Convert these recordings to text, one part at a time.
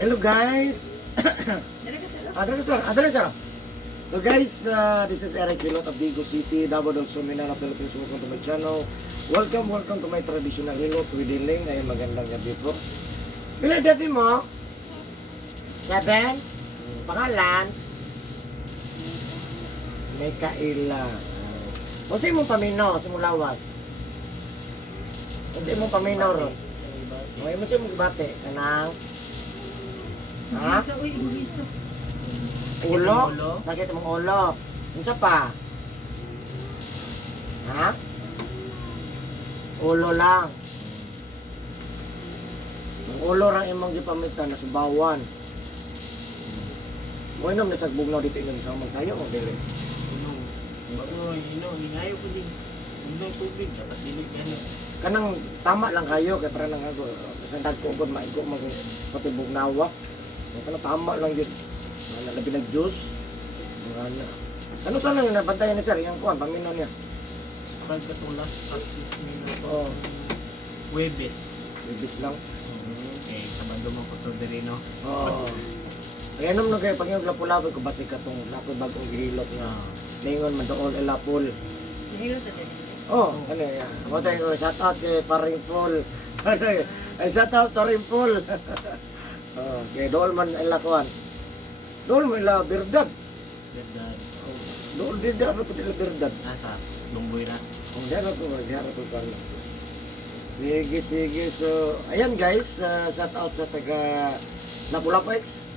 Hello guys. Adala sir. So guys, this is Eric Hilot of Vigo City, Davao del Sur, Mindanao, Philippines. Welcome to my channel. Welcome to my traditional Hilot with Diling. Ngayon magandang gabi po. Pila dati mo? 7. Pangalan? May kaila. Kung sa imong paminaw, sa imong lawas? Kung sa imong paminaw ro? May mo sa imong bate? Kanang? Ha? Ulo? Bakit mong ulo? Unsa pa? Ha? Ulo lang. Ang ulo lang imong gipamitan na subawan. Mo inom na sagbog na dito inom sa magsayo o dili. Bago ningayo ko din. Unang tubig dapat dilig yan. Kanang tama lang kayo kay para nang ako sa dagkog maigo mag patibog nawa. Kanang tama lang yun. Labi nag juice. Ano sana yung nabantayan ni sir? Yung kuhan, pamino niya. Kapag katong last practice nila Oo. Webes. Ibis lang. Okay, sa bando mo ko to diri no. Oo. Kaya naman kayo, pag yung lapu-lapu ko basi ka itong lapu bagong gihilot nga. Lingon man doon ilapul. Oo, ano yan. Sa tayo ko, shout out kay Paring Paul. Shout out Paring Paul. Kaya doon man ilakuan. Doon mo ila Birdad. Ganda. Doon din di ako ila Birdad. Nasa Lungboy na. Kung di ako pala. Sige. So, ayan guys, shout out sa taga Lapu-Lapu X.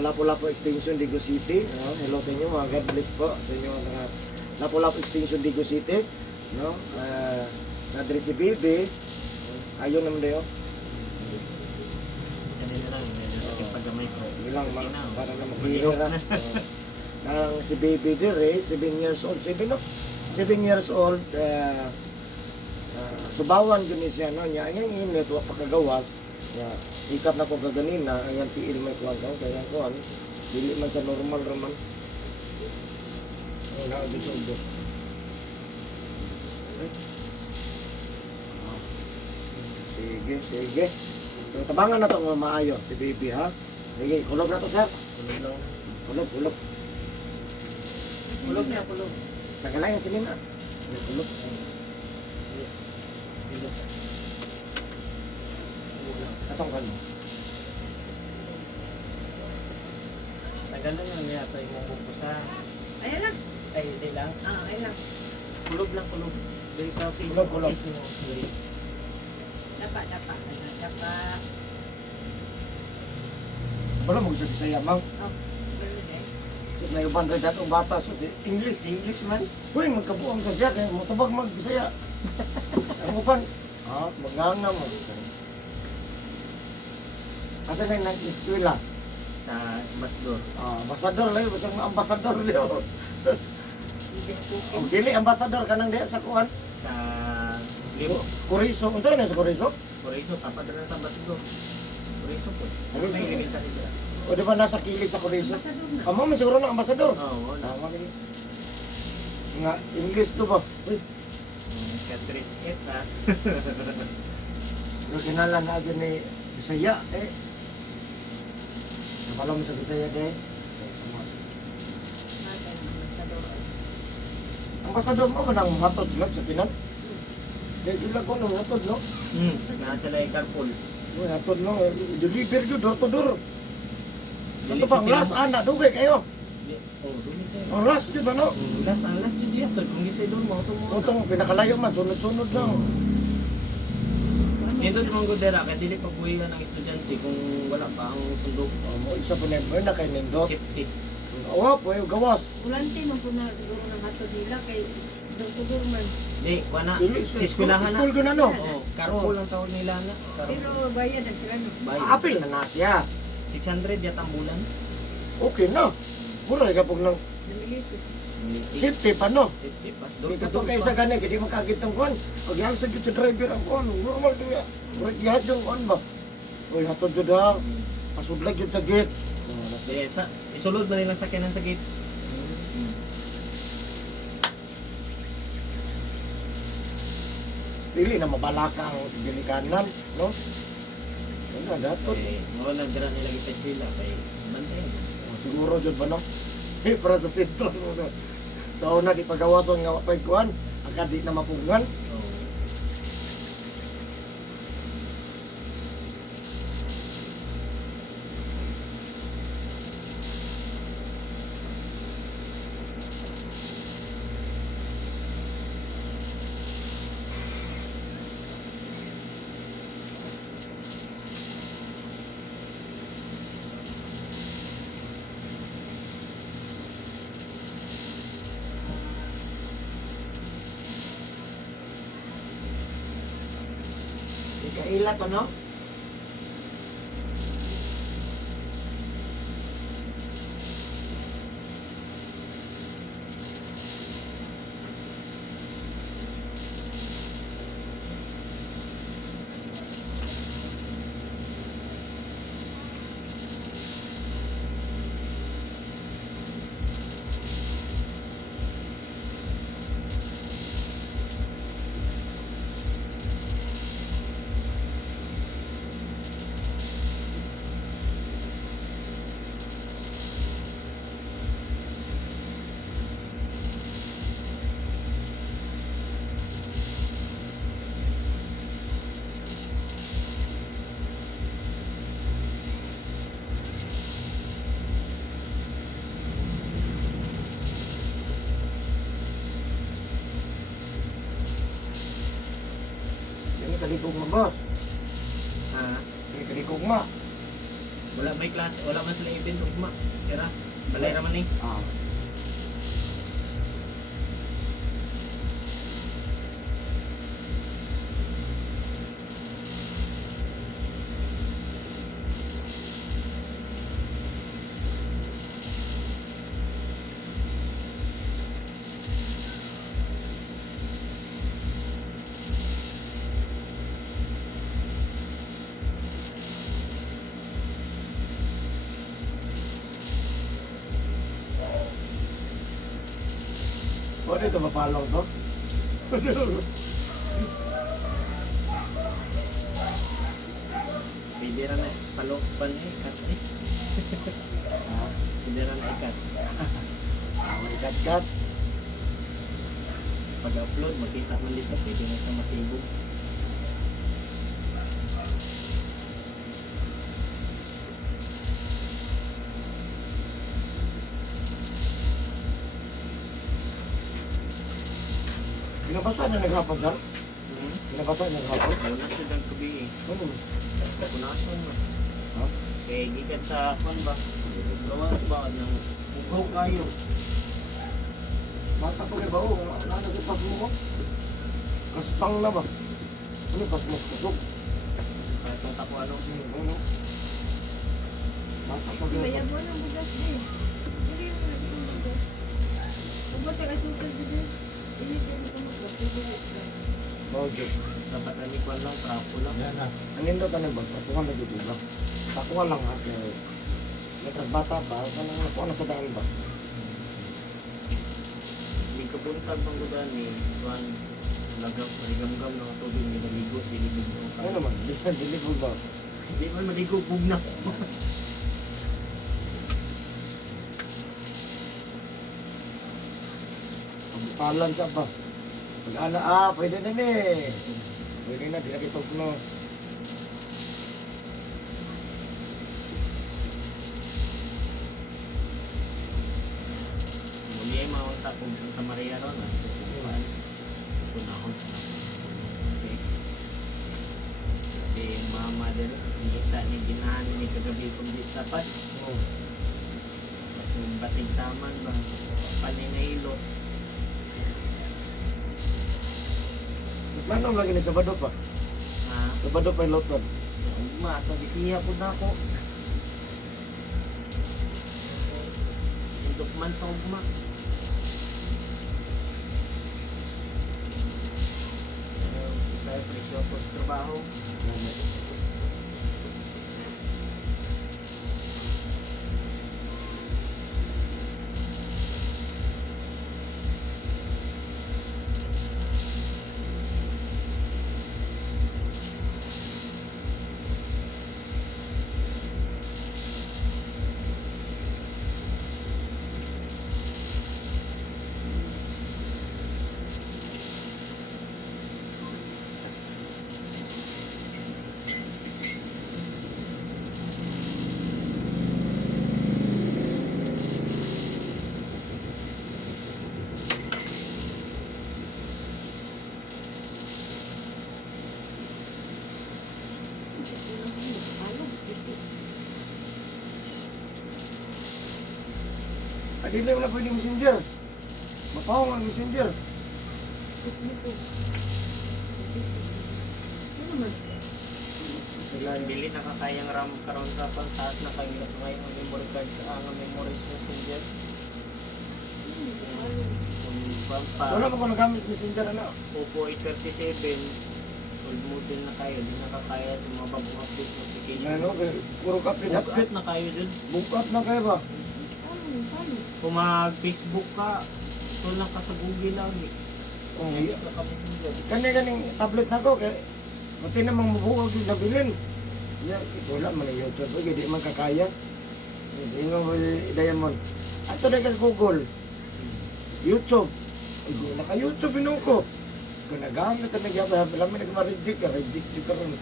Lapu-Lapu Extension, Digo City. Hello sa inyo, mga God bless po sa inyo mga Lapu-Lapu Extension, Digo City. No? Nadri si Bibi. Ayaw naman dayo. Ganun na lang. Medyo sakit paggamay ko. Bilang para na maghiro na. Nang si Baby dire, 7 years old. 7 years old. Subawan yun siya. No? Nya, ang init, wak pakagawas. Ikat na ko kaganina, ang tiil may kuwan daw, kaya kuwan, dili man sa normal raman. Ay, nakagit sa ubo. Sige. So, tabangan na ito mga maayo, si Baby ha. Sige, kulog na to sir. Kulog lang. Kulog. Kulog niya, kulog. Tagalayan si Nina. Kulog. Katong kan mo. Tagal lang yan yata yung mong bukusa. Ayan lang. Ay, hindi lang. Ayan lang. Kulog lang, kulog. Dari ka face Kulog. mo. Diri. Dapa. Wala mo sa Bisaya, ma'am. Oh, meron eh. Sus na yung bandray datong bata. Sus, English man. uy, magkabuang ka siya. Kaya matabag mag-Bisaya. Ang upan. Maganga mo. Asa na yung nag-eskwela? Sa Ambassador. Ambasador lang yun. Basta mga ambasador yun. English O, cooking. dili ambasador ka nang diya sa kuhan. Sa Libo. Kuriso. Unsa na sa Kuriso? Kuriso, tapat na sa Ambassador. Kuriso po. Kuriso. May limita nila. O di ba nasa kilid sa Kuriso? Ambasador na. Amo man siguro ng ambasador. Oo, wala. Tama rin. Nga, English to ba? Uy, Catherine F ha. pero kinalan na agad ni Bisaya Napalaw mo sa Bisaya Ambasador mo ba nang matod lang sa Pinan? Ilang ko nang matod, no? Nasa lang carpool. Uy, matod, no? Deliver yun, door to door. Sa ito bang last, anak, dugay kayo. Oh, dumi tayo. Ang last, di ba, no? Ang last yun dito. Kung gisay doon mo, ito mo. Utong pinakalayo man, sunod-sunod lang. Dito di mong gudera, kaya dili pagbuhigan ng estudyante kung wala pa ang sundok. Mo isa po na kay Nindot. Safety. Awa po, yung gawas. Ulante man po na siguro ng hato nila kay Dr. man. Di, wala. Dili, Sa eskwelahan na. school ko na, no? Oo, carpool ang tawag nila na. Pero bayad ang sila no. Apil na siya. 600 yata ang bulan. Okay na. Mura ka pag nang Namilito. safety pa, no? 50 pa. Di ka to kayo sa gani, hindi makagit ang kuhan. Pag yan sa sa driver ang kuhan, normal to ya. Mura gihad yung kuhan ba? Uy, hatod yun ha. Pasudlag yun sa gate. Sige, isulod na nilang sakyanan sa gate. Dili na mabalaka ang ginikanan, no? na dapat. Mga nagdara nila kita sila kay bantay. Siguro dyan ba no? Para sa sentro mo na. Sa una di pagawason nga mapay kuhan, agad di na mapungan. Oo. Di kaila to no? Ini kaligog mo boss. Ha? Ini kaligog mo. Wala may klase, wala man sila event ugma. Kira, balay ra man ni. Ah. Pwede ito mapalong to? Pwede ra na palokpan kat eh. Ah, Pwede ra na ikat. may gat-gat. Pag-upload, makita man dito, pwede na siya masibog. Binabasa na naghapon sir? Hmm? Binabasa na naghapon? Wala siya ng gabi eh. Oo. Punasan ba? Ha? Kaya gikan sa kwan ba? Gawa ba ng ugaw kayo? Bata pa kayo ba? Oo, ano sa pas mo? Kaspang na ba? Ano pas mas kusog? Kahit kung sa kung ano. Ano? Bata pa kayo ba? Bayabo ng bugas din. Hindi mo na yung bugas. Kung ba taga sugal din, hindi din ko magpapagod. Bawag Dapat na ni kwan lang, trapo lang. Ang indo ka na ba? Takuha na dito ba? Takuha lang ha. Kaya Nagkas bata pa, kanang nakuha na sa daan ba? Hindi ka punta bang gudan ni kwan. Maligam-gam ng tubig, hindi maligo, dilibog mo. Ano naman? Dilibog ba? Hindi man maligo, bugna. Pagpalan sa ba? Pag-ana, pwede na pwede na, di na kitog no. Muli ay maunta kung Santa Maria ron. Kuhan. Punahon sa okay. Si mama din, kita ni ginahan ni kagabi kung di tapat. Oh. Kasi bating taman ba? Paninahilo. Plano lagi ni Sabado pa. Sabado pa iloton. Ugma, sa bisiya po na ako. Indukman sa ugma. Sa presyo po sa trabaho. Dili mo na pwede messenger. Mapawang ang messenger. Facebook ko. Ano naman? Sila yung Dili nakakayang RAM karon sa pantaas na kayo ngayon ang memory card sa ang memory messenger. wala mo kung nagamit messenger ano. Oppo A37 old model na kayo, di nakakaya sa mga bagong update notification. Ano, puro kapit Bukat update. na kayo dyan. Bukat na kayo ba? Paano? Kung mag-Facebook ka, ito lang ka sa Google lang eh. Oh, Hindi ka ka messenger. Kani tablet na ko kay mati namang mabuhog yung nabilin. Ya, wala man na YouTube, okay, di man kakaya. Hindi nga mo Diamond. Ato na ka Google, YouTube. Ay, naka-YouTube yun ko. Kung nagamit ka nagyabay, alam mo nagma-reject ka rin. Hindi ko paano.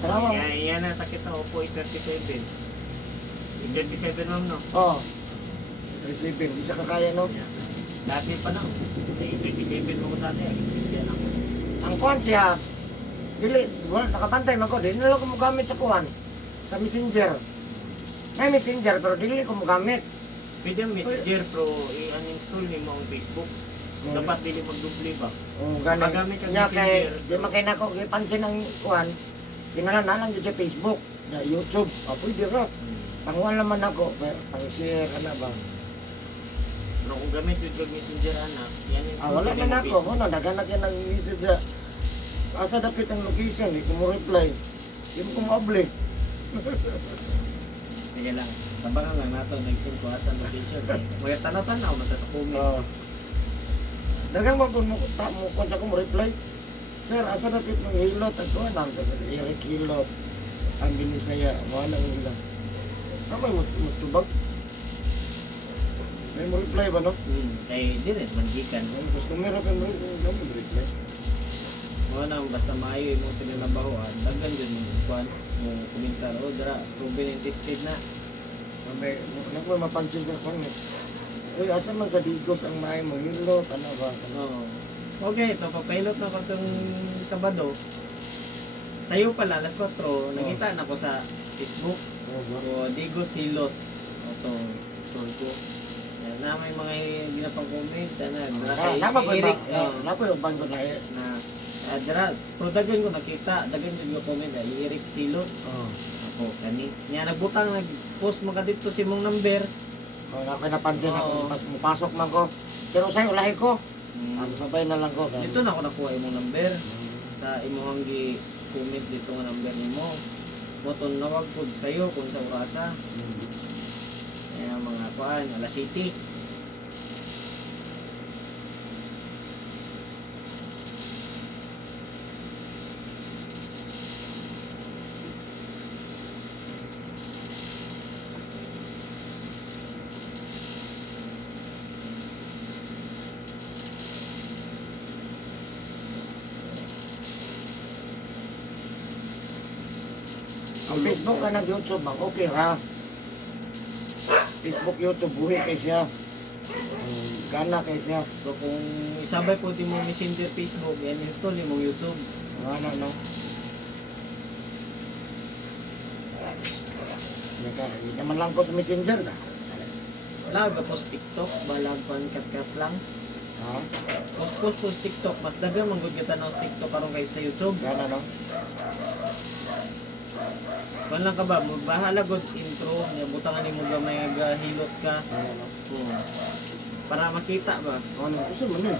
Tara Yan ang sakit sa Oppo A37. A37 ma'am no? Oh. Receiving, di siya kakaya no? Dati pa na. A37 mo ko dati. Yan ako. Ang kuhan siya, dili, wala, nakabantay man ko, dili na lang ko magamit sa kuhan. Sa messenger. May messenger, pero dili ko magamit. Pwede ang messenger pero i-uninstall niyo mo ang Facebook. Dapat dili magdubli ba? Oh, gani. Magamit ang Nya kay, messenger, di man kay nako, pansin ang kuhan, kinalan na lang yun sa Facebook, na YouTube. Pwede ra. Panguhan naman ako, pang-share, ano ba? Pero kung gamit yung messenger anak, yan install Wala niyo man mo ako, Facebook. wala, naganak yan ang message na, asa dapit ang location, di ko mo reply. Di mo ko ma-obli. Sige lang. Tabangan lang nato nag-send ko asa location. Mga tanaw-tanaw na sa comment. Dagang mo kung mo kung sa ko mo reply. Sir, asa dapit ng hilot at ko nang Eric Hilot. Ang binisaya, mo nang ilang. Ano mo tubag? May mo reply ba no? Kay dire mangikan. Gusto mo ra mo reply. Mo na basta maayo imong pinalabahoan. Daghan jud mo kuan mo komentar o dira proven and tested na. May nako mapansin ka kon. Uy, asa man sa Digos ang may mo hilot ano ba? Oo. Okay, ito papilot na ko tong Sabado. Sayo pala alas 4 nakita na ko sa Facebook o Digos Hilot. Ito store ko. Yan na may mga ginapang-comment na Nama ko Eric ba? Na ko yung bangko na na dira pero daghan ko nakita daghan jud yung comment ay Eric Hilot. Ako kani niya nagbutang nag-post mo ka dito si mong number. Ako napansin ako, Oo. mas mupasok man ko. Pero sa'yo, ulahi ko. Ang sabay na lang ko. Dito na ako nakuha imong number sa imong gi-comment dito nga number nimo. Moton nawag pud sayo kung sa orasa. Kaya mga kuan alas City. Ang Facebook ka ng YouTube, ang okay ra. Facebook, YouTube, buhi kay siya. Gana kay siya. So kung isabay po di mo Messenger Facebook, yan install mo YouTube. Gana, no? Hindi naman lang ko sa Messenger na. Wala ka post TikTok, balag pan kat lang. Ha? Post TikTok, mas dagang manggod kita ng TikTok karon kay sa YouTube. Gana, no? Wala ka ba, bahala god intro, niya butangan nimo gamay nga hilot ka. Gana, no? Para makita ba. Ano, gusto mo nun?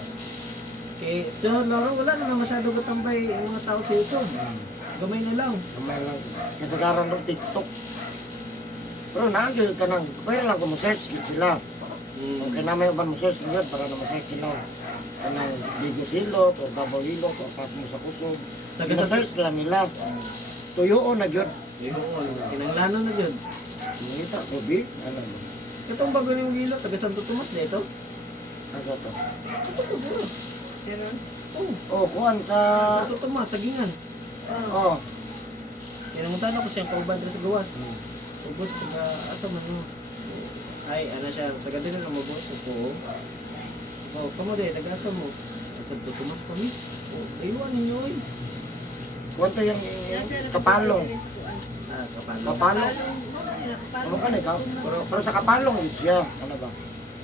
Kay sa laro wala naman masyado katambay ang mga tao sa YouTube. Gamay na lang. Kamay lang. Kasagaran ng TikTok. Pero naagil ka nang, pwede lang kung mo-search sila. Okay na may uban mo-search mo yun para na ma-search sila. Kanang Digos Hilot o Davao Hilot o pas mo sa kusog. Na-search lang nila. Tuyoon na yun. Yun, kinanglano na yun. Mungita, Ruby, ano mo? Itong bago yung hilo, taga Santo Tomas na ito. Ano to? Ito to bro. Yan. Oh, kuhan ka. Santo Tomas, sagingan. Oh. Kinamuntan ako siyang kauban sa gawas. Ubus, taga asa man mo. Ay, ano siya, taga din na mo boss. Opo. Oh, kamo de, taga asa mo. Santo Tomas pa mi. Oh, ayuan ninyo oy. Kuhan to yung kapalong. Ah, kapalo. Kapalong. Ano ka ka? Pero sa kapalong yun siya. Ano ba?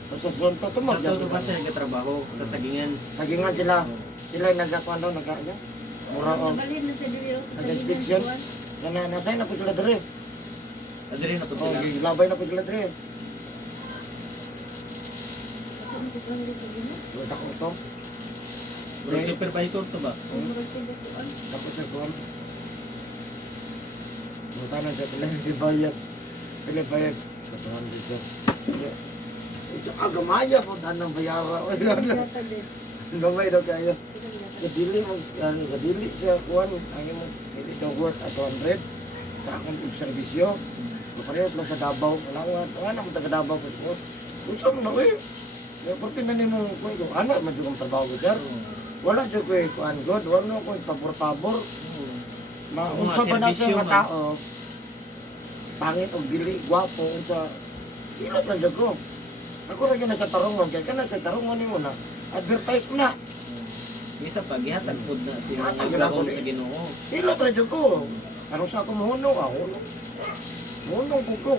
O sa sunto to mo. Sa todo pa siya nagtrabaho sa sagingan. Sagingan sila. Sila yung nagkakuano, mura o. Nabalhin na sa diri sa Nag-inspection? sagingan. Nasay na po sila dere. Adre na po O, sila. labay na po sila dere. Ako na kukuha nila sa sagingan. Wala ko to. Bro, supervisor to ba? Kung murag sila kuan. Tapos sa kuwan. Mutanan siya pala hindi bayad. Pila bayad. 400 siya. Ito agamaya po tanang bayawa. Wala na. Yata din. Gamay daw kayo. Ikaw yata. Kadili siya kuwan. Ang imong dili daw worth at 200. Sa akong obserbisyo. Parehas lang sa Davao. Wala na mo taga Davao ko siya. Gusto mo na eh. Porque na ni mo kuwan ko. Anak man jud ang trabaho ko sir. Wala jud ko kuan god. Wala ko pabor-pabor. Unsa ba na siya nga tao? Pangit o dili, gwapo, unsa. Ilot lang jud ko. Ako ra gyud na sa tarungon kay kana sa tarungon nimo na. Advertise mo na. Isa pa gihatag pud na si mga Hatag na naglaom po, sa Ginoo. Ilot ra jud ko. Ano sa ako muhuno ako. Muhuno ko.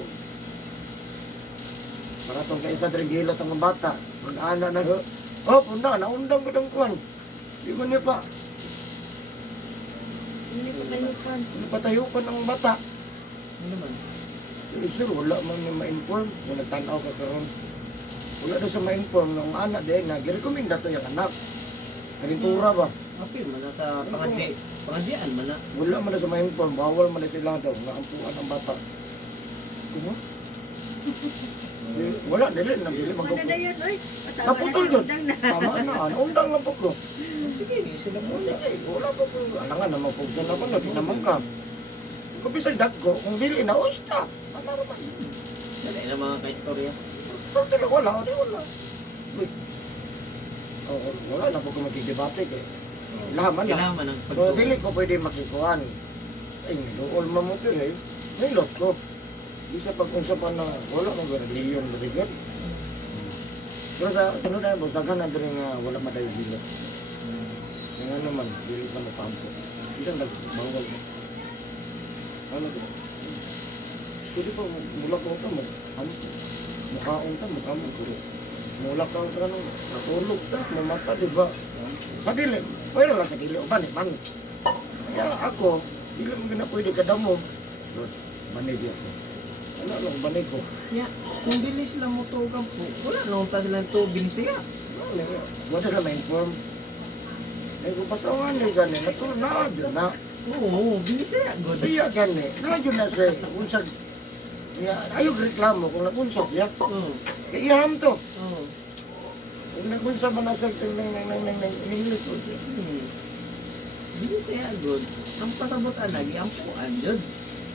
Para tong kay isa diri gilot ang bata. Mag-ana na ho. Oh, punda naundang ko dang kuan. Di man niya pa. Hindi ko kayupan. Napatayo pa ng bata. Ano naman? Sure, wala man ni ma-inform. Kung nagtanaw ka karon. Wala na sa ma-inform ng anak din na girekomenda to yung anak. Kalintura ba? Apil man na sa pangadiyaan man na. Wala man na sa ma-inform. Bawal man na sila daw. Naampuan ang bata. Kumo? Wala, dili. Nabili Ano na mag-upload. yun, oy? Naputol yun. Tama na. Undang lang po ko. Sige, sila mo. Sige, wala pa po. Alangan na mapugsan na ko. Lagi naman ka. Kung bisag dagko, kung dili na, oh, stop. Ano naman? Dali na mga kaistorya. So, talaga wala. Wala. Uy. Oo, wala na po ko magkikibate kay. Laman na. Kailangan ang So, dili ko pwede makikuhan. Ay, niluol mamuti eh. Nilot ko. Isa pag-unsapan na wala nang reliyon na rigad. Pero sa tunod na boss, daghan na diri nga wala madayo hilot. Nga naman, dili sa mapampo. Isang nagbawal mo. Ano ko? Pwede pa mulak ko ito mo. Ano ko? Mukhaon ka, mukha mo ko. Mulak ka ito nung natulog ka, mamata, di ba? Sa dili, pwede lang sa dili, o bani, bani. Kaya ako, dili mo gina pwede kadamo. Bani di ako. Ano lang, bani ko. Ya, kung dili sila mo to kampo, wala nang ta sila to binisiya. Wala na ma-inform. Eh, kung pasawan na gani, natulog na, dyan na. Oo, binisiya. Good. Siya gani, na na siya, unsa, ayaw reklamo kung nagunsa siya. Oo. Iyaham to. Oo. Kung nagunsa ba na siya, English. Binisiya, good. Ang pasabot lagi, ang puan, yun.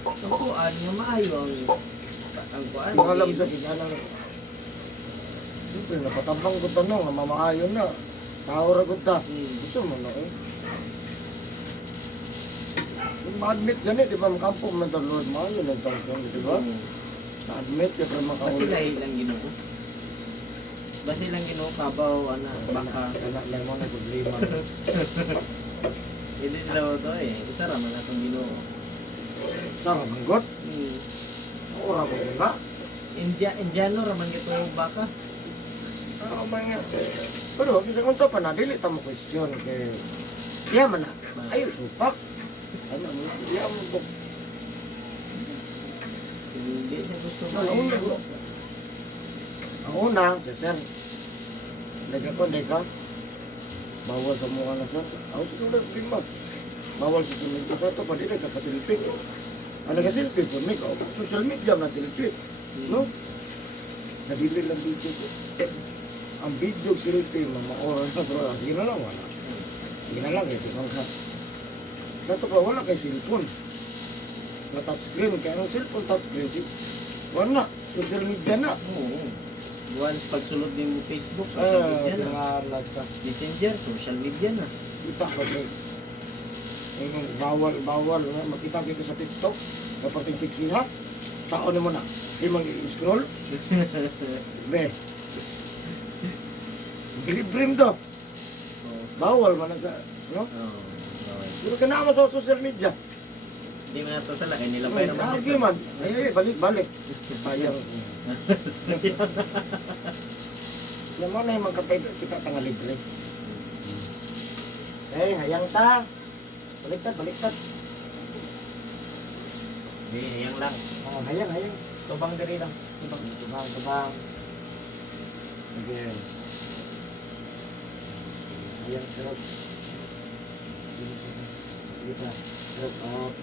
Ang puan, nga maayo ang puan. Ang alam sa kanya siyempre, napatabang ko tanong, nga mamaayon na. Tawara ko ta. Gusto mo na eh. Kung ma-admit ganit, di ba, makampo man ito, Lord, maayon na ito, di ba? Na-admit, di ba, makaulit. Basilahi lang Ginoo. Basilang Ginoo, kabaw, baka. Anak lang mo na problema. Hindi sila mo to eh. Isa raman na itong Ginoo. Sarap ang got. Ora ko na. Indiano raman ito baka. Oo, mga. Pero, bisa kung sa pa na, dili ta mo question kay yaman na. Ayaw supak. Ano mo? Yaman mo. Hindi siya gusto Ang una, sir. Nagka bawal sa mukha na sir. Ako sa tulad, lima. Bawal sa sumin ko sa ito, pwede na kakasilipin. Ang nagasilipin po, may social media na silipin. No? Nadili lang dito ko. Ang video silipin, mama-oral na bro. Sige na lang, wala. Sige na lang, ito ka. Dato pa, wala kay cellphone. Na touchscreen, kaya ang cellphone touchscreen, wala. Social media na. Oo. Once pagsulod din mo Facebook, social media na. Pingalag ka. Messenger, social media na. Kita ko ba? Bawal. Makita kita sa TikTok. Kapag sexy ha. Saan mo na? Di mang i-scroll. Be. Bilibrim to. Oo. Bawal man na sa, no? Oo. Pero ka naman sa social media. Hindi man nato sala kay nilabay naman. Okay man. Ay, balik. Sayang. Yan mo na yung magkatay kita tanga libre. Eh, hayang ta. Baliktad. Hindi, yang lang. Oh, hayang. Tubang diri lang. Tubang. Again. Hayang sarap. Kita. Sarap up.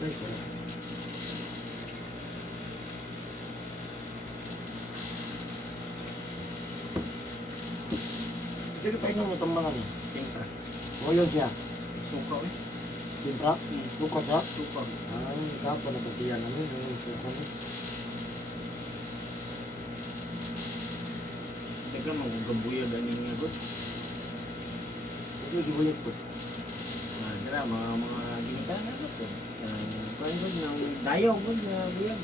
Ay, sarap. Sige, pahinga mo itong mga Tingka. Ngayon siya. Suka eh. Tintra? Suka siya? Suka. Ay, kapo na pagkiyan namin. Ngayon siya kami. Teka, magugabuya ganing nga good. Ito, gibuyag po. Dira, mga ginitan na ko. Kuan good ng dayaw good na buyag.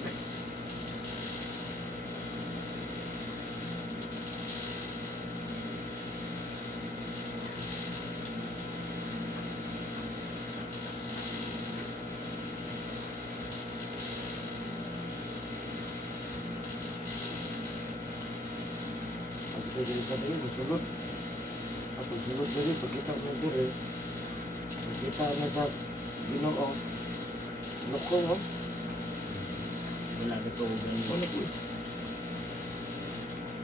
Pag pwede sa dito, magsulod. At pagsulod na rin, pagkita mo dito pagkita na sa Ginoo. Loko, no? Wala dito ganun. Ano po?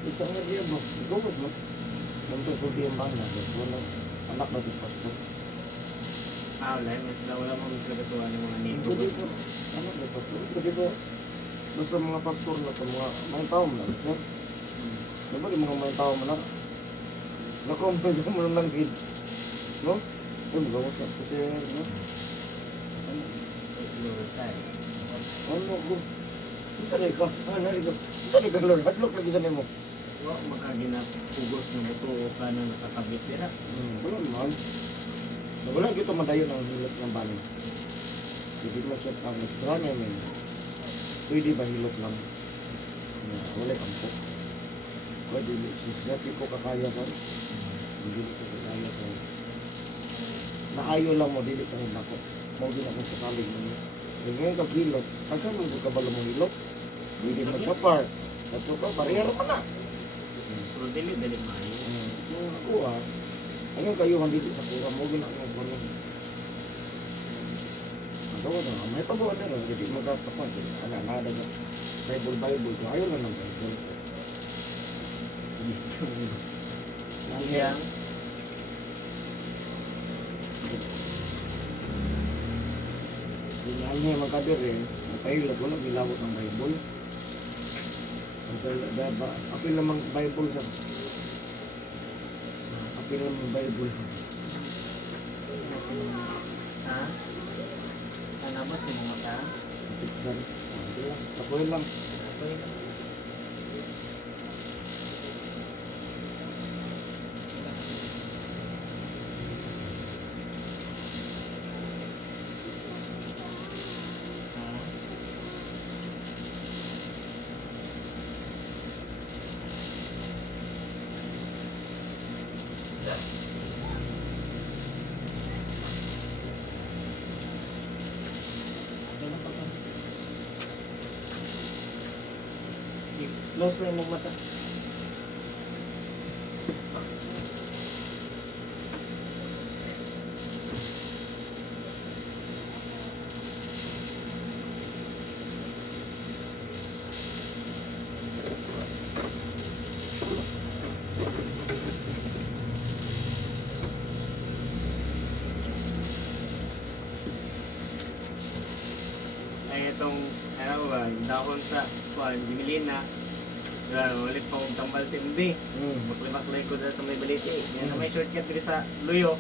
Ito nga diyan mo. Ikaw ba mo? Ganito sulti yung bangna. Wala. Anak na ito pastor. Wala. Mas wala mo misla katuwa ng mga nito. Hindi po. Anak na pastor. Hindi po. Basta mga pastor na ito, mga may tao mo na, sir. Diba di mga may tao mo na? Nakumpay mo naman gid. No? Ano ba sa kasi no? Ano ko? Sali ka? Sali ka Lord? Hadlok lagi sa nimo. Wa makaginap ugos na buto o kanang nakakabit dira. Wala man. Wala gito madayon ang hilot ng bali. Hindi mo siya ang extra niya men. Pwede ba hilot lang? Wala kang po. Pwede siya ko kakaya kan. Hindi ko kakaya kan. Naayo lang mo, dili ka rin ako. Mau din akong kasalig mo. Yung ngayon kag-hilot, pagka mo ka balo mong hilot, hindi mo sa par. Dato ka, bariyaro ka na. Pero dili maayo. Yung ako ayun kayo dito sa kura mo, din akong balo. Ano na, may tabuan na rin, hindi magkatapan. Nada sa Bible, ayaw lang ng Bible. Yang Dinyan niya magkadir napahilot, wala gilawot ng Bible. Apil namang Bible sa apil namang Bible. ha? Ano ba si mga ta? Piksan. Tapoy lang. Okay. Close mo yung mata. Ay itong dahon sa Jimelina. Ulit pa kong tambal timdi. Maklay-maklay ko dito sa may baliti. Yan na may shortcut dito sa Luyo.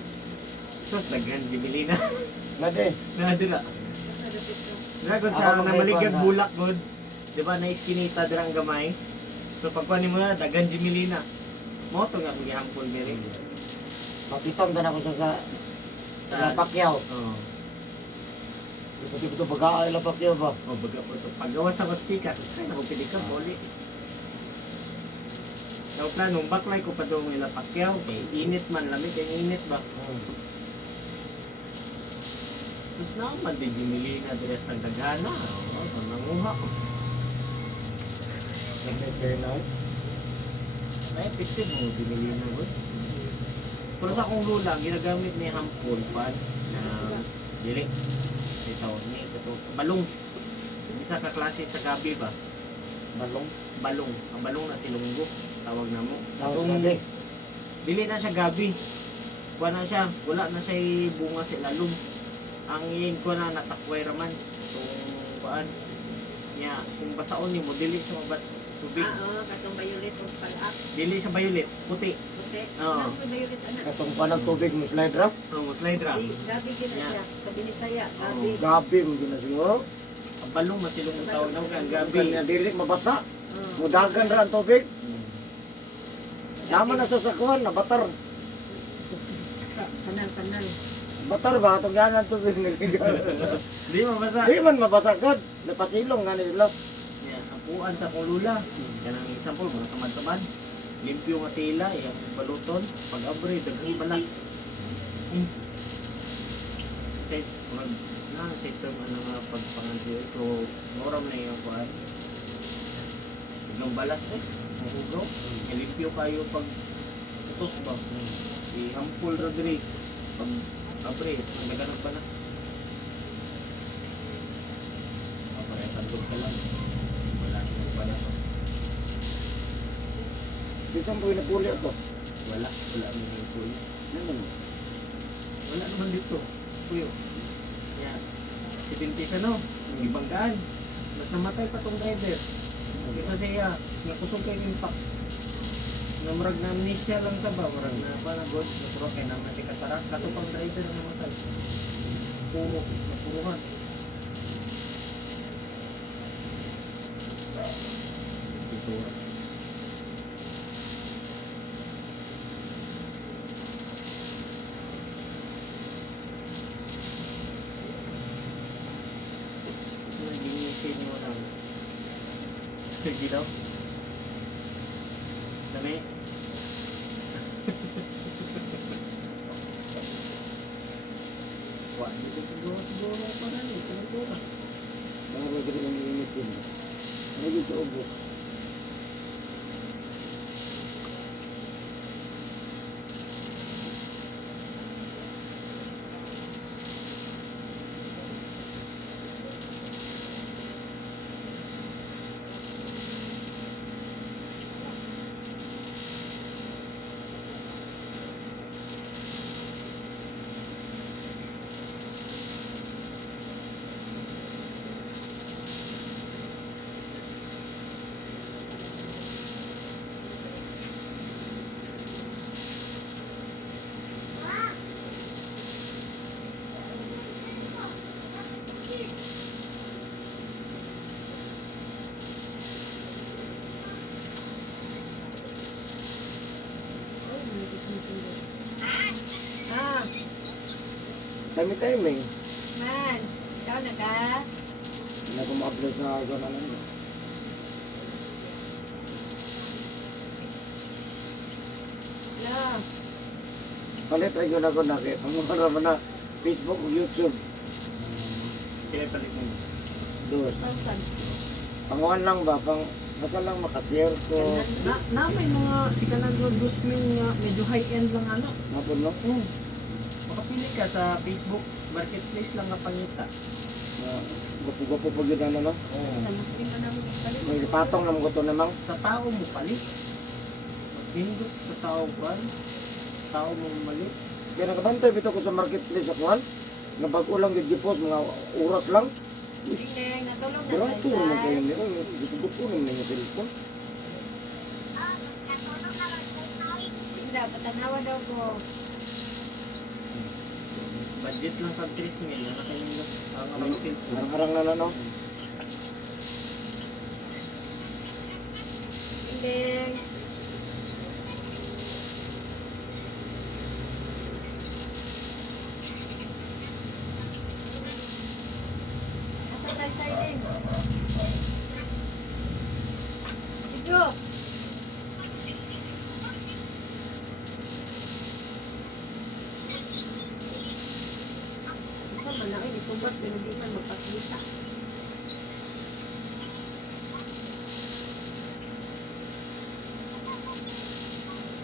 Sos, daghan Jimelina. Nade. Nadira. Nasa lapit ka. Dragon sa namaligag bulak god. Di ba na iskinita dirang gamay. So pagkuhanin mo na daghan Jimelina. Mo to nga akong gihampol diri. Papiton ka na ko sa Lapakyaw. Oo. Ito baga ay Lapakyaw ba? Oh, baga po to. Paggawas sa hospital, sa na ko pili ka poli. So planong baklay ko pa doon ila Pacquiao. Init man lamig kay init ba. Sus naman, di Jimilina, dress ng dagana. Nanguha ko. Gamit kayo na. Na-effective mo, Jimilina ko. Pero sa akong lula, ginagamit niya hampol pan na dili. Ito, balong. Isa ka klase sa gabi ba? Balong. Balong. Ang balong na silunggo. Tawag na mo. Tawag Kung na dili na siya gabi. Kuha na siya. Wala na siya bunga sa lalong. Ang yung kuha na natakway raman. Itong kuhaan. Niya, kung basaon niyo mo, dili siya mabas sa tubig. Oo, katong violet o palak. Dili siya violet. Puti. Okay? Oo. Ano ko violet anak? Katong panang tubig mo slide ra. Ang slide ra. Gabi gina Yeah. siya. Sa Binisaya, gabi. Gabi mo ginasiguro. Ang balong masilong ang tawag na ang gabi. Kanya dili mabasa. Oo. Mudagan ra ang tubig. Hmm. Naman na sa sakuan na batar. Kanal. Batar ba atong yan ang tubig niligal. Di mabasa. Di man mabasa gud. Napasilong nga nila. Yan, ang puan sa kong lula. Yan ang example, mga samad-samad. Limpyo nga tila, yung baluton. Pag abre, dagang balas. Say, say term ano nga pagpangantiyo. So, moram na yung kuhan. Dagang balas eh. Mahugaw. Limpyo kayo pag utos ba. I-hampol radri. Pag abre, ang dagang balas. Tandog ka lang. Wala nang pala to. Bisan po inapuli ito. Wala nang puli. Naman. Wala naman dito. Kuyo. Kaya, si Bintis ano, yung ibanggaan. Mas namatay pa tong driver. Kesa siya, nakusog kayo yung impact. Namurag na amnesia lang sa ba, murag na pa na god, naturo kay naman si Katarak. Kato pang driver ang namatay. Puro, napuruhan. Ito. Linisin mo lang. Sige daw. Dami. Wah, dito siguro pa na rin. Pinagdura. Mga may ganun ang init din. Naging sa ubos. Ah, Dami timing. man. Ikaw na ka? Hindi na ko ma-upload sa gano'n ano. Hello. Palit ay gano'n ko na kaya. Panguhan naman na Facebook o YouTube. Kaya palit mo. Dos. 1,000. Panguhan lang ba? Basta lang makashare ko. Na may mga sikanan mo Guzmin nga medyo high-end lang ano. Napon no? Makapili ka sa Facebook marketplace lang nga pangita. Gupo-gupo pag yun ano no? Sa Muslim na namin palit. May patong naman ko to namang. Sa tao mo palit. Maghindot sa tao kwan. Tao mo mali. Kaya nakabantay bito ko sa marketplace sa kuhan. Nga bago lang yung gipos, mga oras lang. Tingnan, natulong na Pero sa ang turo mo kayo isa. nila. Gupo-gupo naman yung cellphone. Tinda, patanawa daw ko. Budget lang kag 3 mil. Ano kayo nila? Ang mga cellphone. Arang-arang na no? Tingnan. Asa say-say din? Ito. Ito man na kayo, itubat, pero di man magpakita.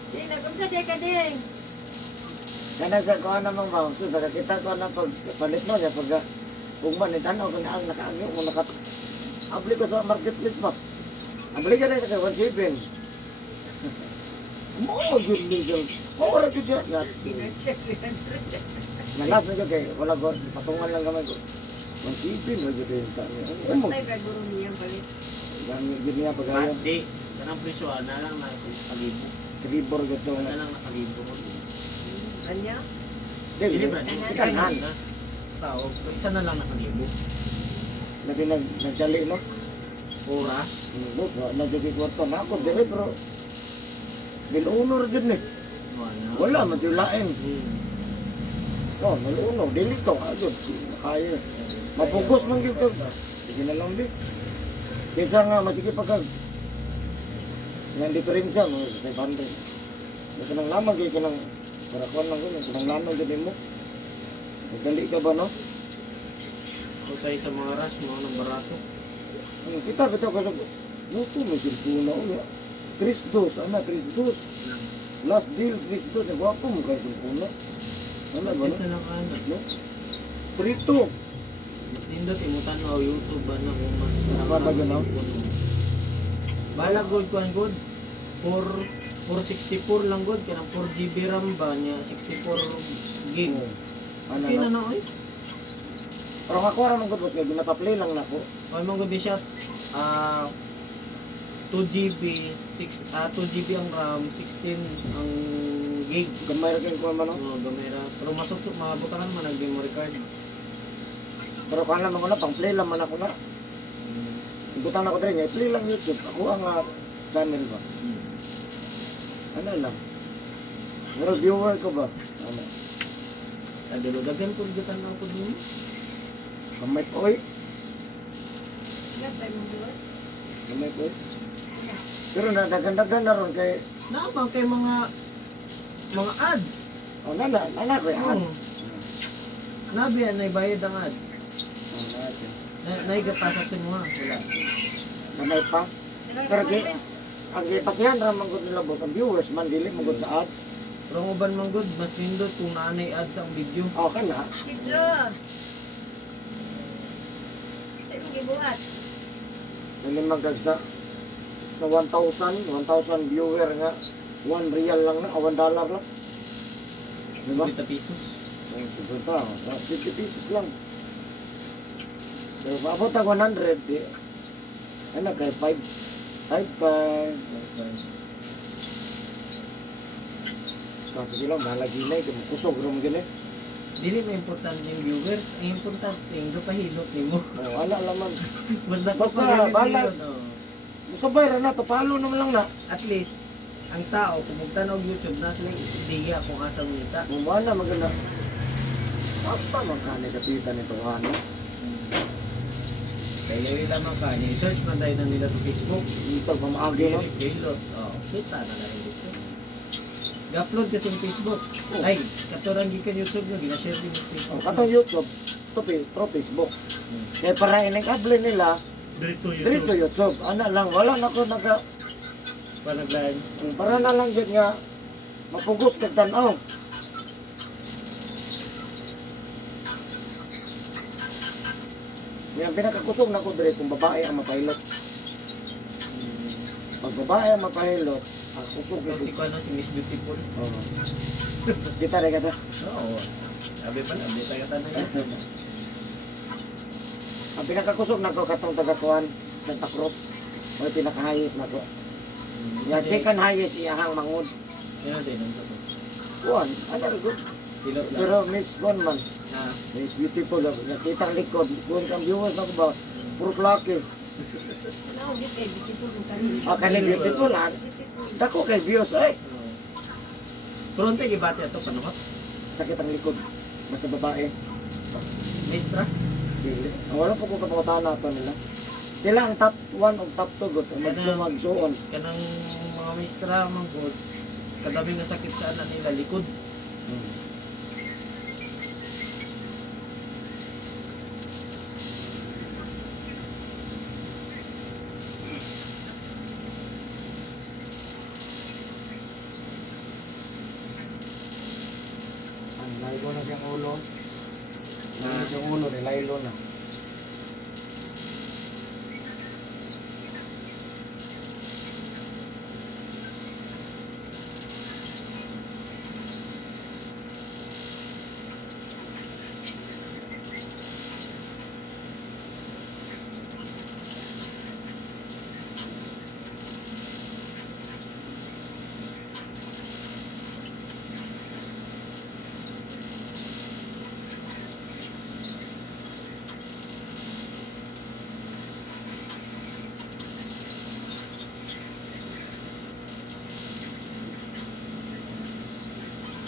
Di, nagumsa kay ka din. Kana sa kuha namang ba, sus, nakakita ko na pagpalit mo niya, pagka kung man, itanaw ko na ang nakaangyo mo, abli ko sa marketplace ba? Abli ka na kay 1.7. Mo yun niyo. Ora gyud ya. Ginag-check 300. Malas na gyud kay wala go patungan lang gamay ko. 1.7 ra gyud ta. Mo Tay, gaguro niyang palit. gani gyud niya pagayon. Di, kanang presyo na lang na kalibo. Skribor gyud to. Na lang nakalibo ko. Kanya? Dili Dili ba? si kanan. Tao, isa na lang nakalibo. Nabi nagdali no. Oras. Bos na gyud kwarto na ako dire bro. Bilunor gyud ni. Wala man gyud lain. No, nalunor dili to agud kaya. Mapugos man gyud to. Sige na lang di. Kaysa nga masige pagkag yang diferensya mo kay bande. Ito nang lamang kay kanang parakon lang ko kanang lamang gyud mo. Dali ka ba no? Kusay sa mga rush, mga nang barato. Kita bitaw ka sa luto may silpuna o ya. 3-2, ana 3-2. Last deal 3-2 sa gwapo mo kay silpuna. Ano ba Bakit no? na lang anak? No? 3-2. Mas nindot, imutan na YouTube ba na kung mas Mas matagal na? Bala good ko ang good. 464 lang good, kaya 4 GB RAM ba niya, 64 gig. Ano Okay na no? na oy. Pero ako ra man gud boss kay ginapa-play lang nako. Ay mga good siya. 2 GB, 2 GB ang RAM, 16 ang gig. Gamay ra kay ko man no. Gamera. Pero masuk mabutangan man ang memory card. Pero kana man ko na pang play lang man ako na. Igutan ako dre nga play lang YouTube. Ako ang channel ba. Ano lang. Pero viewer ko ba? Ano? Adelo dagan ko gitan na ko din. Gamay po oy. Gatay mo buwas. Gamay po oy. Pero nadagan-dagan na ron kay Naabang kay mga ads. oh nana ko ads. Nabi na bayad ang ads. Oh, nana siya. Naigapasak sa mga wala. Gamay pa. Pero ang gipasihan ra man gud nila boss ang viewers man dili mo gud sa ads. Pero ang uban man good, mas nindot kung naanay ads ang video. Oh kana. Sidro! Sa'yo mo gibuhat. Dili magag sa 1,000 viewer nga 1 real lang na, o $1 lang. Diba? 50 pesos. Ang sigurta, 50 pesos lang. Pero paabot ang 100, di. Ano kay 5. Sige lang, malagi na ito. Kusog rin gini. Dili na importante yung viewers, ang importante yung kapahilot nimo. Oh, wala laman. Basta Basta, kapag balag. oh. Musabay ra na to, palo naman lang na. At least, ang tao, kung magtanaw YouTube, na sila ideya kung asa mo nita. Wala maganda. Asa man ka nagkapitan nito ano? Kaya lamang ka, i-search man tayo na nila sa Facebook. Dito pamaagi no. Hilot. Oh, kita na lang dito. Ga-upload kasi sa Facebook. Oh. Ay, katurang gikan YouTube nyo, gina-share din sa Facebook. Katong YouTube, to Facebook. Kaya para inag-upload nila, diretso YouTube. Ana lang, wala na ko naga Panaglaan. para na lang yun nga mapugos kag tanaw. Yung pinakakusog na ko dire kung babae ang mapahilot. Pag babae ang mapahilot, ang kusog ko. Kasi ko ano, si Miss Beautiful. Oo. Kita rin kata. Oo. Sabi pa lang, di tayo tanay. Ang pinakakusog na ko katong tagakuan Santa Cruz. O pinakahayes na ko. Yung second highest iyahang mangod. Yan din, ang sabi. Kuan, ano rin ko. Hilot lang. Pero Miss Kuan man, Ha? Miss Beautiful, nakita ang likod. Kung ang viewers na ko ba, puros laki. Ano, di kay beautiful mo kanina. Ah, kaning Beautiful ha. Beautiful. Dako kay views ay. Pronto, ibati ito, panuhat. Sakit ang likod. Basta babae. Mistra? Dili. Wala po ko kapakutaan na ito nila. Sila ang top 1 o top 2 gut. Magsuon. Kanang mga mistra, mga good. Kadami nga sakit sa anak nila, likod. ulo. Linis yung ulo, nilaylo na.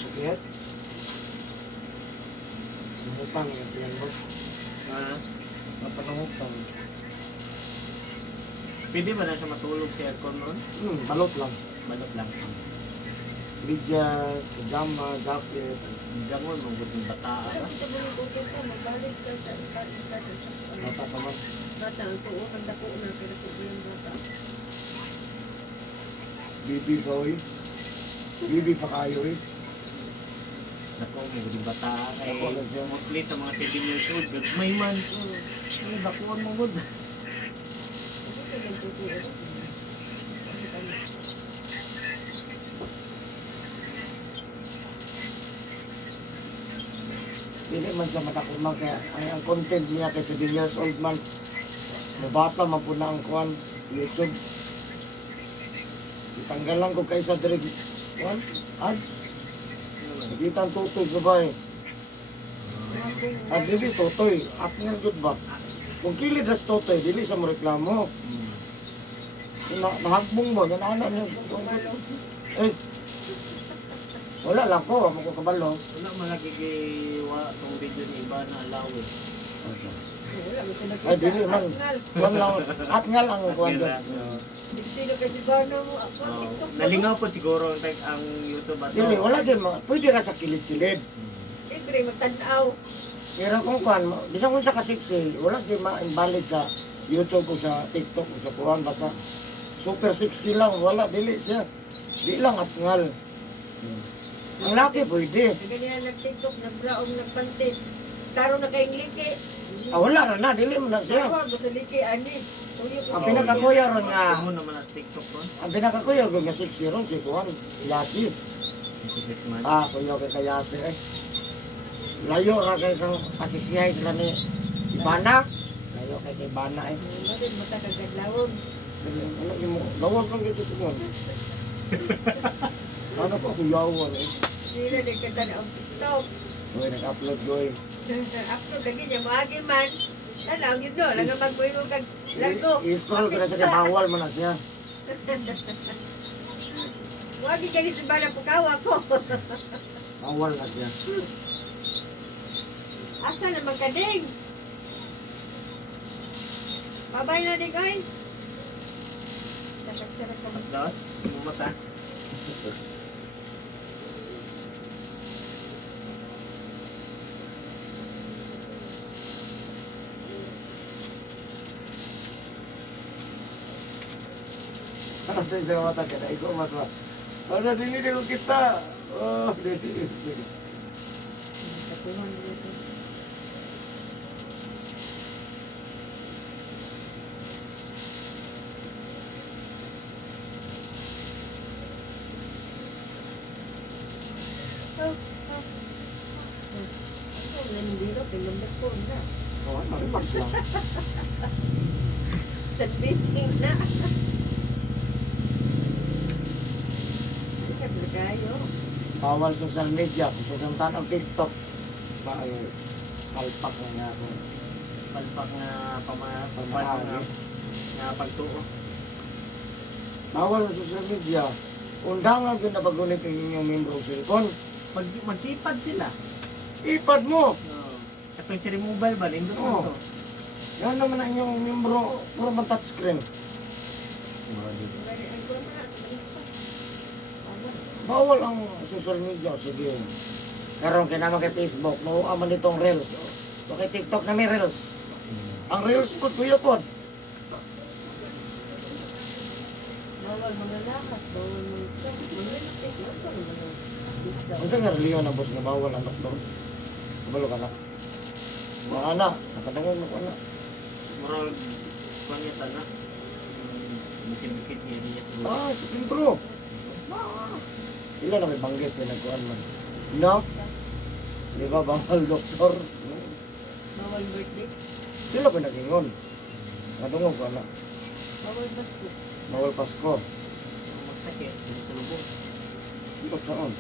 Sakit? Nangutang yung yan boss. Napanangutang. Pwede ba na siya matulog sa aircon noon? Balot lang. Balot lang. Bidyas, pajama, jacket. Diyan mo, mabot ng bata. Pero kita mo yung bukid ka, magbalik ka sa Bata ka man. bata. Ang tuo, ang dako na, pero tuo yung bata. Bibi ka oy. Bibi pa kayo eh. Ako, mabot ng bata. Kay Ako lang siya. mostly sa mga 7 years old, may man. Ay, bakuan mo good. Hindi ka lang tutuo. Hindi man siya matakumang kaya ang content niya kay 7 years old man. Nabasa man po na ang kuhan, YouTube. Itanggalan ko kaysa direct kuhan, ads. Nakita ang tutoy babae. At dili tutoy, at nga good ba? Kung kilid as tutoy, dili sa mo reklamo. Nahagbong mo, yan anak niya. Eh, wala lang ko, ako ko kabalo. Wala malagigiwa itong video ni iba na alaw eh. Wala, may pinagkita. Ay, dili man. Atngal. Kuhan lang, at nga lang ang kuhan dyan. Sigsilo kasi ba na mo? Ako, TikTok mo. Nalingaw po siguro ang YouTube ato. Dili, wala dyan, pwede na sa kilid-kilid. Libre, magtanaw. Pero kung kuhan, bisang kung sa kasiksi, wala dyan ma-invalid sa YouTube o sa TikTok o sa kuhan, basta super sexy lang, wala, dili siya. Di lang at ngal. Ang laki pwede. Ganyan nag-TikTok, nag-braong, nagpantit. Taro na kayong liki. Wala na, dili mo na siya. Ako, basta liki, ani. Tuyo ko Ang sa- pinakakuya ron nga, Amo naman ang TikTok ron. ang pinakakuya ron nga sexy ron, si kuhan, Yasi. Si Christmas. Kuya kay Kayasi eh. Layo ra kay kang pasiksiyay sila ni Ibana. Layo kay Ibana eh. Marin, matakagadlawon. Ano yung mo, lawas lang dito sa kuhan. Ano pa kuyawan eh. Sila nagkata na ang TikTok. Uy, nag-upload ko eh. Upload lagi niya, maagi man. Tanaw, yun no, lang naman ko yung kag lago. I-scroll ko na siya, bawal mo na siya. Wagi ka ni si Bala Pukawa ko. Bawal na siya. Asa naman ka ding? Babay na ding, oy. Sarap ka mo. Tapos, mumata. Ano tayo sa mata ka na, ikaw matwa. Ano, dili ko kita. Oh, dili. Sige. Tapuhan dito. Ako, nandito, pinambak ko na. Oh, relax lang. Sa meeting na. Ikat na kayo. Bawal social media. Gusto kang tanong TikTok. Ba, ay, kalpak na nga ako. Palpak nga Pamahagi. pamahagi. Nga pagtuo. Bawal sa social media. Undangan yun na bagunit ang inyong membro sa cellphone. Magkipad sila. Ipad mo. Katong si mobile ba? Nindot Oo. mo to. Yan naman ang inyong membro. Puro man touchscreen. Ang ko naman sa lista. Bawal ang social media. Sige. Karon kinama kay Facebook. No, aman itong Reels. So kay TikTok na may Reels. Ang Reels po, kuya po. Bawal mga lakas, bawal mga lipstick. Ano sa mga lista? Ang sa nga reliyon na boss nga bawal ang doktor. Kabalo ka na. Mga anak, nakatungog mo anak. Moral panyata na. Bukid-bukid niya siguro. Sa sentro. Ila na may banggit na nagkuhan man. No? Di ba bawal doktor? Bawal birthday. Sila pa nagingon. Nakatungog ko anak. Bawal basko. Bawal Pasko. Magsakit, sa lubong. Hilot saan?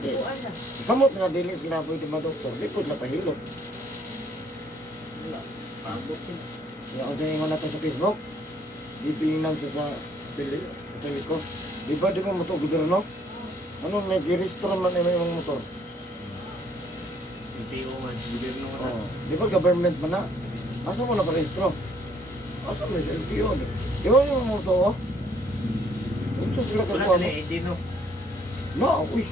Yes. Buwan na. Samot nga dili sila pwede ma-doktor. Lipod na pahilot. Wala. Paabot sila. Kaya kung sa'yo nga natin sa Facebook, dipinan siya sa pili ko. Di ba di mo motor gobyerno? Anong nag-register man na yung motor? LTO man, gobyerno man. Oh, di ba government man na? Asa mo na parehistro? Asa mo sa LTO? Di ba yung motor? Ano sa sila Wala kagwa sila mo? ID no. No, uy.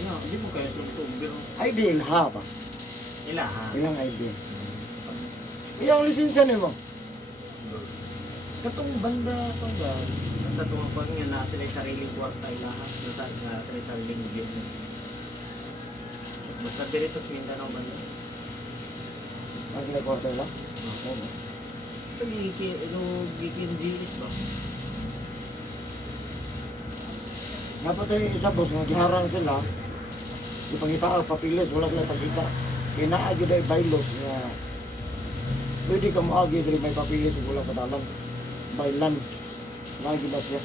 No, hindi mo kaya sa gobyerno. ID ilha ba? Ila ha. Ilang ID? Iyang lisensya ni mo? Katong banda to ba? Sa tuwang pag nga na sila sariling kwarta ilaha. Na sila sariling gobyerno. Basta dito sa Mindanao banda. Ang kinakwarta ila? Oo. Gikin GS ba? Dapat yung isa boss, nga giharang sila, ipangita ang papilis, wala sila pagkita. Kaya naagi na bylaws nga pwede ka maagi dahil may papilis wala sa dalan. Byland. Naagi na siya.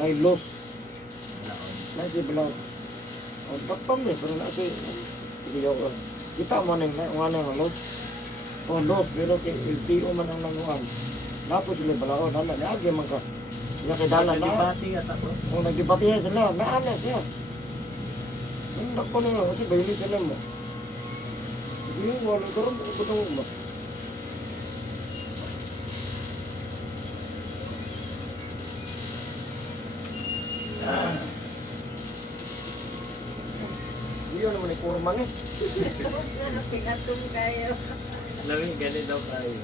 May laws. Na siya bilang o tapang eh, pero na siya kita mo nang ang laws. O laws, pero kay LTO man ang nanguan. Napos sila balao, dala, naagi man ka. Kaya kay dalan na. Debate at ako. Kung nagdebatihan sila, naana siya. Ang nakpa na nga, kasi bayili sila mo. Hindi yung wala, karoon ko ba nang umat? Hindi yun naman ikurman eh. Pinatong kayo. Lamig ganit daw tayo.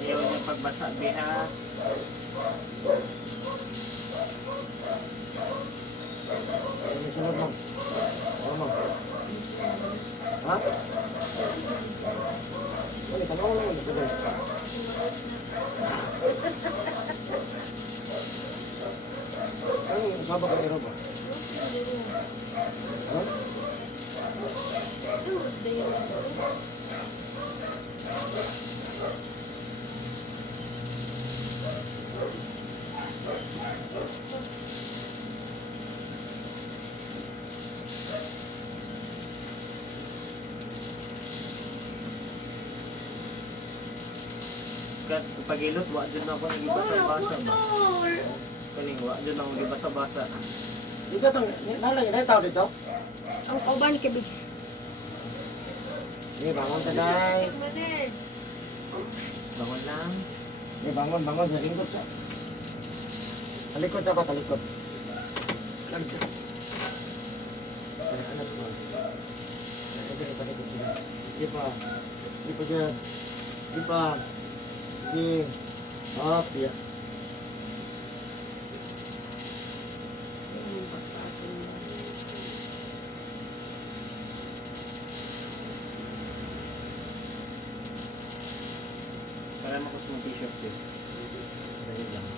Ayaw niya pagbasa, biha. May sunod lang. Ano? Ha? Wala, tanaw lang. Ito Ano, usaba ka ero ba? Ha? Kapag ilot, wa dyan ako nagibasa-basa ba? Kaling wa dyan ako nagibasa-basa. Dito itong, nalang yun, tao dito? Ang kauban kabig. Hindi, bangon ka day. Bangon lang. Hindi, bangon, nalingkot siya. Talikod ako, talikod. Talikod. Ano sa mga? Ito, talikod sila. Di pa dyan. Di pa. Di. Up, ya. Para makus mo t-shirt din. Dahil lang.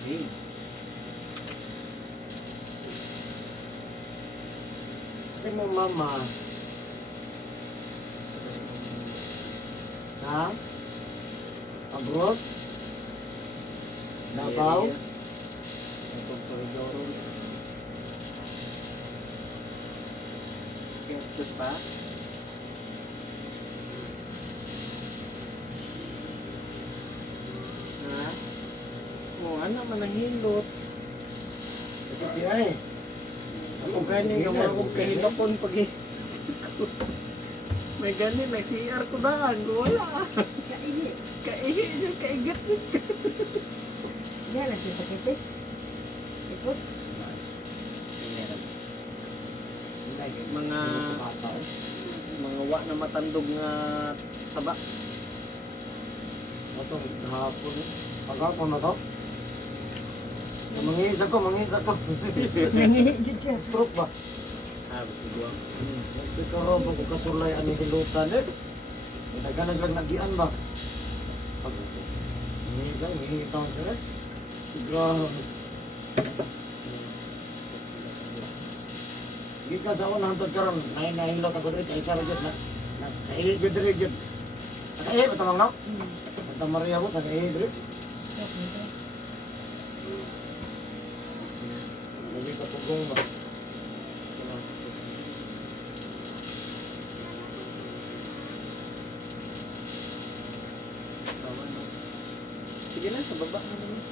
Okay. Kasi mo mama. Ha? Abroad? Davao? Ito sa Ridoro. Terus pa? Ana man ang hilot. Ito pinay. Kung gani nga mga kong kahilapon pag may gani, may CR ko daan. Wala. Kaihi. Kaihi niya, kaigat niya. Diyan na siya sakit eh. Ikot. Mga mga wa na matandog nga taba. Ito, hapon. Pagkakon na to. Mangisa ko. Nangihit siya. Stroke ba? Ah, buwan. Ito ro, kung kasulay ang hilutan eh. Nagkanan lang nagian ba? Mangisa, ngihitaw siya eh. Siguro. Hindi ka sa unang hantod karon, nahilot ako dito, isa rin dito na. Nakaihigid rin dito. Nakaihigid, matamang na? Santa Maria mo, nakaihigid rin. Hindi ka pugong ba? Tama na. Sige na, sa baba na naman.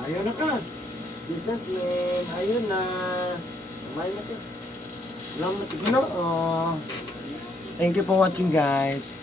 Ayaw na ka. Jesus name, ayun na. Samay na ka. Salamat, Tigno. Thank you for watching, guys.